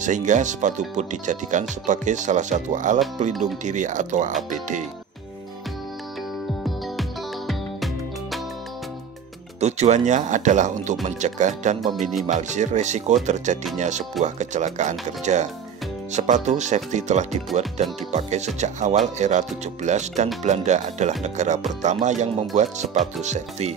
sehingga sepatu boot dijadikan sebagai salah satu alat pelindung diri atau APD. Tujuannya adalah untuk mencegah dan meminimalisir risiko terjadinya sebuah kecelakaan kerja. Sepatu safety telah dibuat dan dipakai sejak awal era 17 dan Belanda adalah negara pertama yang membuat sepatu safety.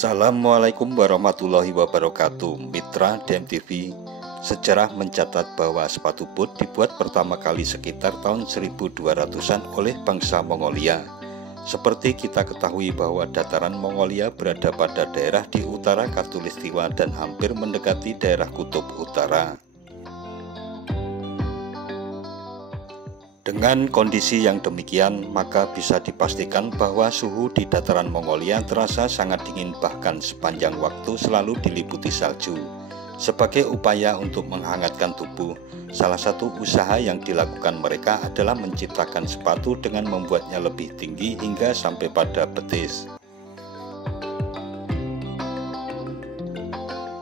Assalamualaikum warahmatullahi wabarakatuh. Mitra DMTV, sejarah mencatat bahwa sepatu boot dibuat pertama kali sekitar tahun 1200-an oleh bangsa Mongolia. Seperti kita ketahui bahwa dataran Mongolia berada pada daerah di utara Khatulistiwa dan hampir mendekati daerah kutub utara. Dengan kondisi yang demikian, maka bisa dipastikan bahwa suhu di dataran Mongolia terasa sangat dingin, bahkan sepanjang waktu selalu diliputi salju. Sebagai upaya untuk menghangatkan tubuh, salah satu usaha yang dilakukan mereka adalah menciptakan sepatu dengan membuatnya lebih tinggi hingga sampai pada betis.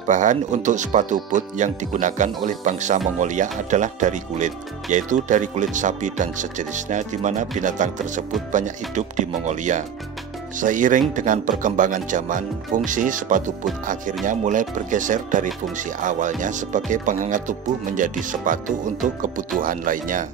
Bahan untuk sepatu boot yang digunakan oleh bangsa Mongolia adalah dari kulit, yaitu dari kulit sapi dan sejenisnya, di mana binatang tersebut banyak hidup di Mongolia. Seiring dengan perkembangan zaman, fungsi sepatu boot akhirnya mulai bergeser dari fungsi awalnya sebagai penghangat tubuh menjadi sepatu untuk kebutuhan lainnya.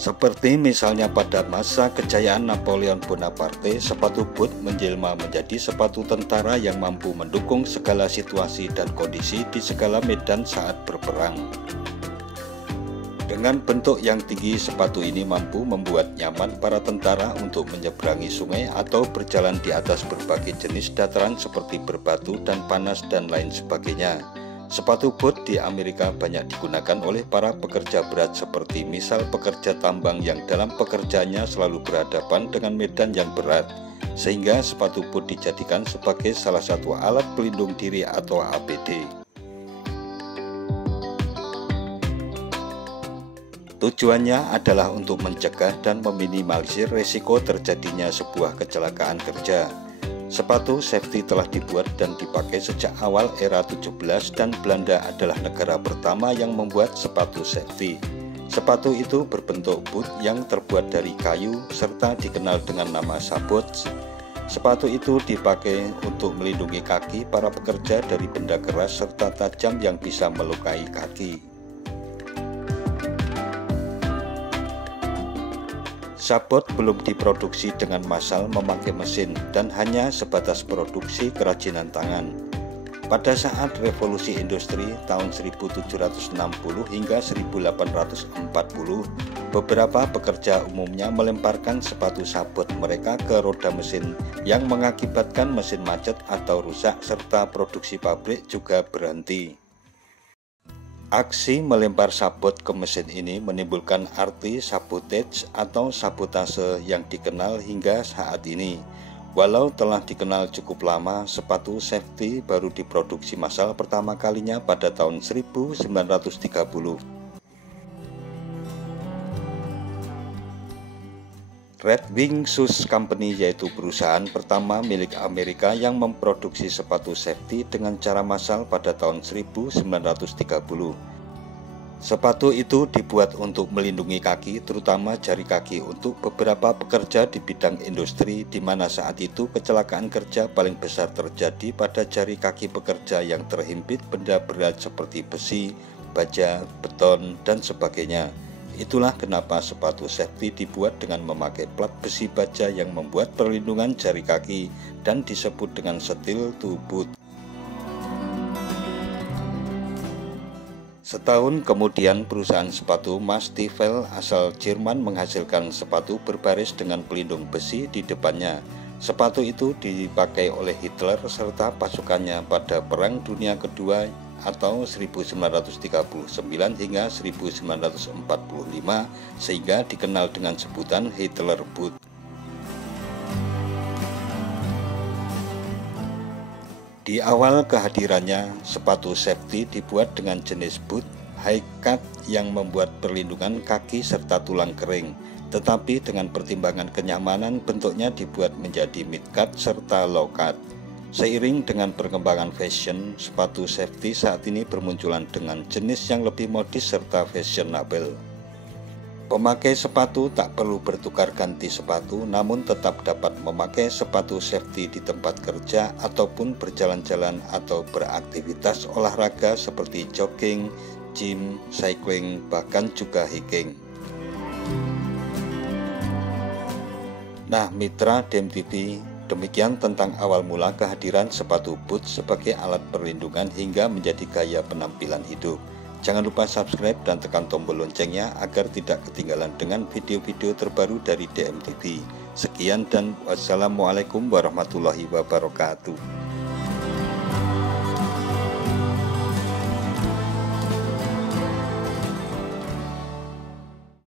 Seperti misalnya pada masa kejayaan Napoleon Bonaparte, sepatu boot menjelma menjadi sepatu tentara yang mampu mendukung segala situasi dan kondisi di segala medan saat berperang. Dengan bentuk yang tinggi, sepatu ini mampu membuat nyaman para tentara untuk menyeberangi sungai atau berjalan di atas berbagai jenis dataran seperti berbatu dan panas dan lain sebagainya. Sepatu boot di Amerika banyak digunakan oleh para pekerja berat, seperti misal pekerja tambang yang dalam pekerjaannya selalu berhadapan dengan medan yang berat, sehingga sepatu boot dijadikan sebagai salah satu alat pelindung diri atau APD. Tujuannya adalah untuk mencegah dan meminimalisir risiko terjadinya sebuah kecelakaan kerja. Sepatu safety telah dibuat dan dipakai sejak awal era 17 dan Belanda adalah negara pertama yang membuat sepatu safety. Sepatu itu berbentuk boot yang terbuat dari kayu serta dikenal dengan nama sabots. Sepatu itu dipakai untuk melindungi kaki para pekerja dari benda keras serta tajam yang bisa melukai kaki. Sabot belum diproduksi dengan massal memakai mesin dan hanya sebatas produksi kerajinan tangan. Pada saat revolusi industri tahun 1760 hingga 1840, beberapa pekerja umumnya melemparkan sepatu sabot mereka ke roda mesin yang mengakibatkan mesin macet atau rusak serta produksi pabrik juga berhenti. Aksi melempar sabot ke mesin ini menimbulkan arti sabotage atau sabotase yang dikenal hingga saat ini. Walau telah dikenal cukup lama, sepatu safety baru diproduksi massal pertama kalinya pada tahun 1930. Red Wing Shoes Company yaitu perusahaan pertama milik Amerika yang memproduksi sepatu safety dengan cara massal pada tahun 1930. Sepatu itu dibuat untuk melindungi kaki, terutama jari kaki, untuk beberapa pekerja di bidang industri, di mana saat itu kecelakaan kerja paling besar terjadi pada jari kaki pekerja yang terhimpit benda berat seperti besi, baja, beton, dan sebagainya. Itulah kenapa sepatu safety dibuat dengan memakai plat besi baja yang membuat perlindungan jari kaki dan disebut dengan steel toe boot. Setahun kemudian, perusahaan sepatu Mastiefeln asal Jerman menghasilkan sepatu berbaris dengan pelindung besi di depannya. Sepatu itu dipakai oleh Hitler serta pasukannya pada Perang Dunia Kedua atau 1939 hingga 1945, sehingga dikenal dengan sebutan Hitler Boot. Di awal kehadirannya, sepatu safety dibuat dengan jenis boot high cut yang membuat perlindungan kaki serta tulang kering, tetapi dengan pertimbangan kenyamanan bentuknya dibuat menjadi mid cut serta low cut. Seiring dengan perkembangan fashion, sepatu safety saat ini bermunculan dengan jenis yang lebih modis serta fashionable. Pemakai sepatu tak perlu bertukar ganti sepatu, namun tetap dapat memakai sepatu safety di tempat kerja ataupun berjalan-jalan atau beraktivitas olahraga seperti jogging, gym, cycling, bahkan juga hiking. Nah, mitra DMTV, demikian tentang awal mula kehadiran sepatu boot sebagai alat perlindungan hingga menjadi gaya penampilan hidup. Jangan lupa subscribe dan tekan tombol loncengnya agar tidak ketinggalan dengan video-video terbaru dari DMTV. Sekian dan wassalamualaikum warahmatullahi wabarakatuh.